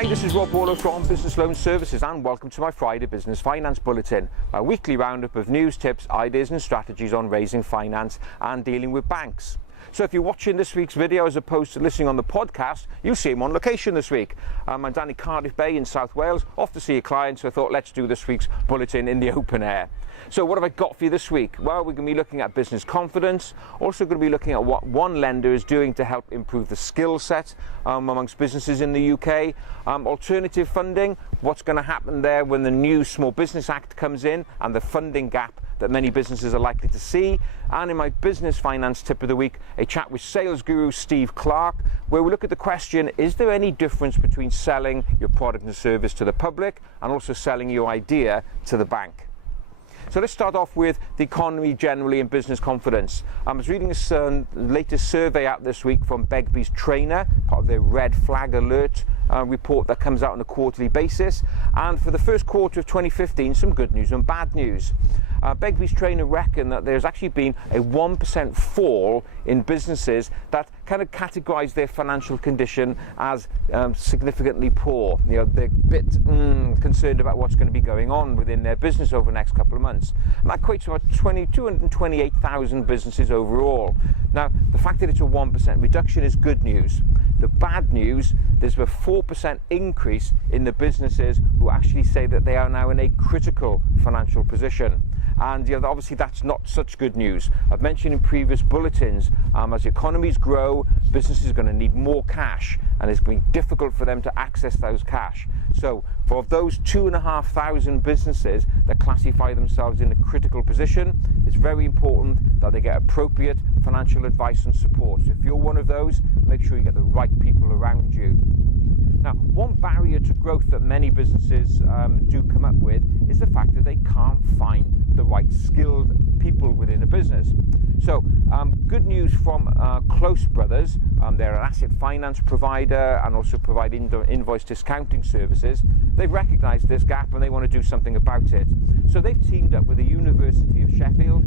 Hi, this is Rob Warlow from Business Loan Services and welcome to my Friday Business Finance Bulletin, a weekly roundup of news, tips, ideas and strategies on raising finance and dealing with banks. So if you're watching this week's video as opposed to listening on the podcast, you'll see him on location this week. I'm down in Cardiff Bay in South Wales, off to see a client, so I thought let's do this week's bulletin in the open air. So what have I got for you this week? Well, we're going to be looking at business confidence, also going to be looking at what one lender is doing to help improve the skill set amongst businesses in the UK, alternative funding, what's going to happen there when the new Small Business Act comes in and the funding gap that many businesses are likely to see, and in my business finance tip of the week, a chat with sales guru Steve Clarke, where we look at the question, is there any difference between selling your product and service to the public and also selling your idea to the bank? So let's start off with the economy generally and business confidence. I was reading this latest survey out this week from Begbies Traynor, part of their Red Flag alert report that comes out on a quarterly basis. And for the first quarter of 2015, some good news and bad news. Begbies Traynor reckon that there's actually been a 1% fall in businesses that kind of categorise their financial condition as significantly poor. You know, they're a bit concerned about what's going to be going on within their business over the next couple of months. And that equates to about 228,000 businesses overall. Now, the fact that it's a 1% reduction is good news. The bad news, there's a 4% increase in the businesses who actually say that they are now in a critical financial position. And obviously that's not such good news. I've mentioned in previous bulletins, as economies grow, businesses are going to need more cash, and it's going to be difficult for them to access those cash. So for those 2,500 businesses that classify themselves in a critical position, it's very important that they get appropriate financial advice and support. So if you're one of those, make sure you get the right people around you. Now, one barrier to growth that many businesses do come up with is the fact that they can't find the right skilled people within a business. So, good news from Close Brothers. They're an asset finance provider and also provide invoice discounting services. They've recognised this gap and they want to do something about it. So they've teamed up with the University of Sheffield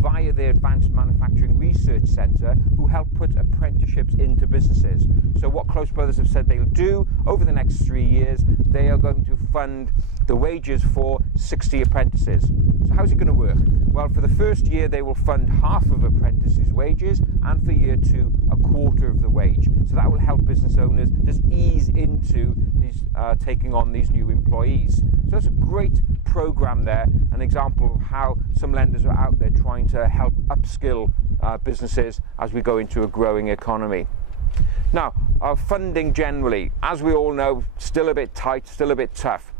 via their Advanced Manufacturing Research Centre, who help put apprenticeships into businesses. So what Close Brothers have said they'll do over the next 3 years, they are going to fund the wages for 60 apprentices. So how's it going to work? Well, for the first year they will fund half of apprentices' wages, and for year two, a quarter of the wage. So that will help business owners just ease into these taking on these new employees. So that's a great program there, an example of how some lenders are out there trying to help upskill businesses as we go into a growing economy. Now, our funding generally, as we all know, still a bit tight, still a bit tough.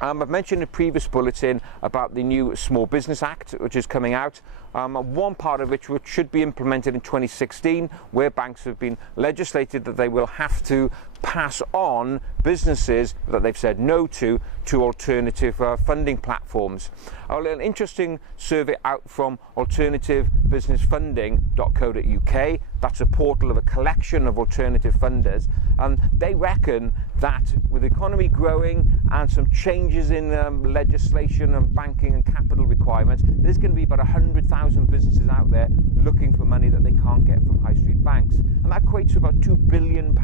I've mentioned in a previous bulletin about the new Small Business Act, which is coming out, one part of which should be implemented in 2016, where banks have been legislated that they will have to pass on businesses that they've said no to alternative funding platforms. An interesting survey out from alternativebusinessfunding.co.uk. That's a portal of a collection of alternative funders, and they reckon that with the economy growing and some changes in legislation and banking and capital requirements, there's going to be about 100,000 businesses out there looking for money that they can't get from high street banks, and that equates to about £2 billion.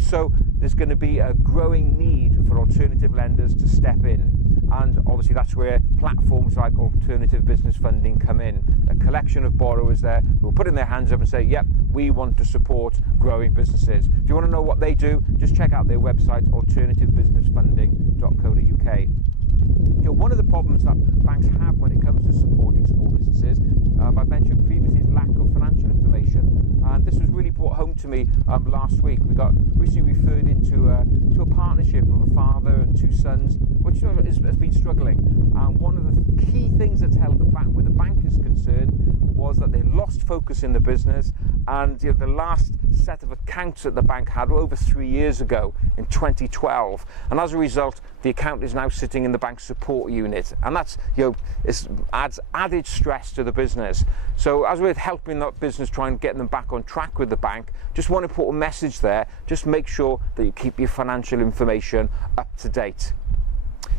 So there's going to be a growing need for alternative lenders to step in, and obviously that's where platforms like Alternative Business Funding come in. A collection of borrowers there who will put in their hands up and say, yep, we want to support growing businesses. If you want to know what they do, just check out their website, alternativebusinessfunding.co.uk. One of the problems that banks have when it comes to supporting small businesses, I've mentioned previously, is lack of financial information. And this was really brought home to me last week. We got recently referred into a partnership of a father and two sons, which has been struggling. One of the key things that's held them back where the bank is concerned was that they lost focus in the business, and the last set of accounts that the bank had were over 3 years ago in 2012, and as a result the account is now sitting in the bank support unit, and that's adds added stress to the business. So as we're helping that business try and get them back on track with the bank, just one important message there: just make sure that you keep your financial information up to date.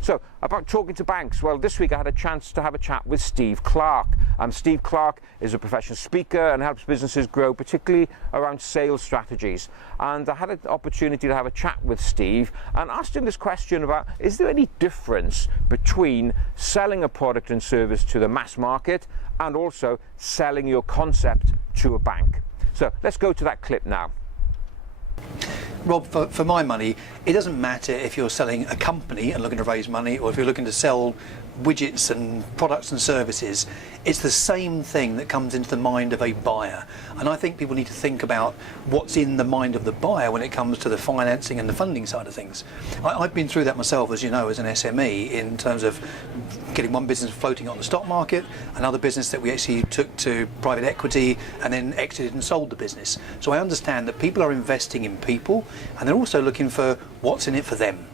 So, about talking to banks, well, this week I had a chance to have a chat with Steve Clarke. Steve Clarke is a professional speaker and helps businesses grow, particularly around sales strategies. And I had an opportunity to have a chat with Steve and asked him this question about, is there any difference between selling a product and service to the mass market and also selling your concept to a bank? So, let's go to that clip now. Rob, for my money, it doesn't matter if you're selling a company and looking to raise money, or if you're looking to sell widgets and products and services. It's the same thing that comes into the mind of a buyer. And I think people need to think about what's in the mind of the buyer when it comes to the financing and the funding side of things. I've been through that myself, as you know, as an SME, in terms of getting one business floating on the stock market, another business that we actually took to private equity and then exited and sold the business. So I understand that people are investing in people, and they're also looking for what's in it for them.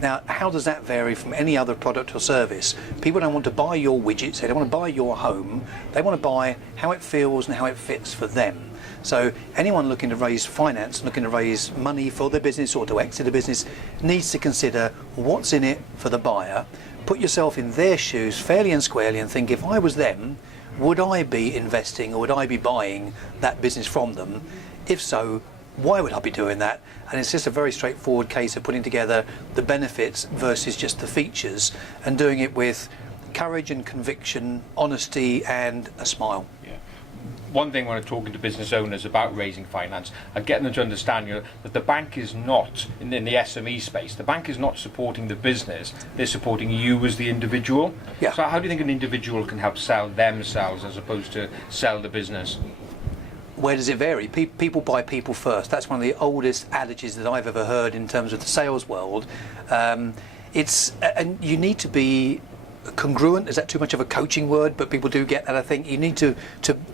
Now, how does that vary from any other product or service? People don't want to buy your widgets, they don't want to buy your home, they want to buy how it feels and how it fits for them. So anyone looking to raise finance, looking to raise money for their business or to exit a business, needs to consider what's in it for the buyer, put yourself in their shoes fairly and squarely and think, if I was them, would I be investing or would I be buying that business from them? If so, why would I be doing that? And it's just a very straightforward case of putting together the benefits versus just the features, and doing it with courage and conviction, honesty and a smile. Yeah. One thing when I'm talking to business owners about raising finance and getting them to understand, that the bank is not, in the SME space, the bank is not supporting the business, they're supporting you as the individual. Yeah. So how do you think an individual can help sell themselves as opposed to sell the business? Where does it vary? People buy people first. That's one of the oldest adages that I've ever heard in terms of the sales world. And you need to be congruent. Is that too much of a coaching word? But people do get that, I think. You need to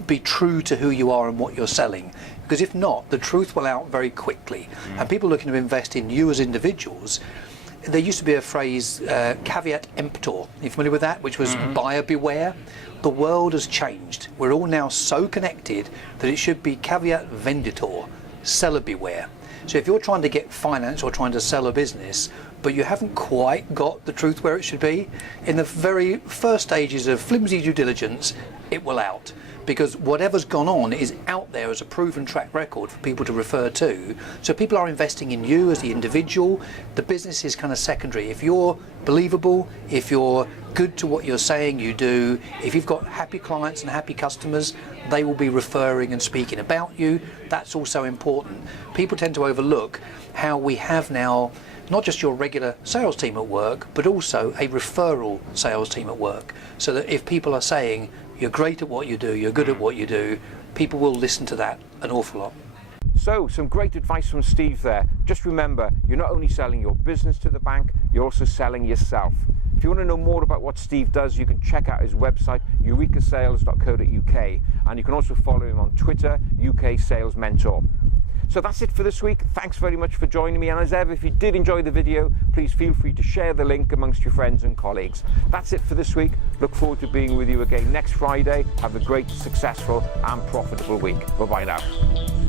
be true to who you are and what you're selling. Because if not, the truth will out very quickly. And people looking to invest in you as individuals, there used to be a phrase, caveat emptor. Are you familiar with that? Which was buyer beware. The world has changed. We're all now so connected that it should be caveat venditor, seller beware. So if you're trying to get finance or trying to sell a business, but you haven't quite got the truth where it should be, in the very first stages of flimsy due diligence, it will out. Because whatever's gone on is out there as a proven track record for people to refer to. So people are investing in you as the individual. The business is kind of secondary. If you're believable, if you're good to what you're saying you do, if you've got happy clients and happy customers, they will be referring and speaking about you. That's also important. People tend to overlook how we have now not just your regular sales team at work, but also a referral sales team at work. So that if people are saying, you're great at what you do, you're good at what you do, people will listen to that an awful lot. So, some great advice from Steve there. Just remember, you're not only selling your business to the bank, you're also selling yourself. If you want to know more about what Steve does, you can check out his website, eurekasales.co.uk, and you can also follow him on Twitter, UK Sales Mentor. So that's it for this week. Thanks very much for joining me, and as ever, if you did enjoy the video, please feel free to share the link amongst your friends and colleagues. That's it for this week. Look forward to being with you again next Friday. Have a great, successful and profitable week. Bye-bye now.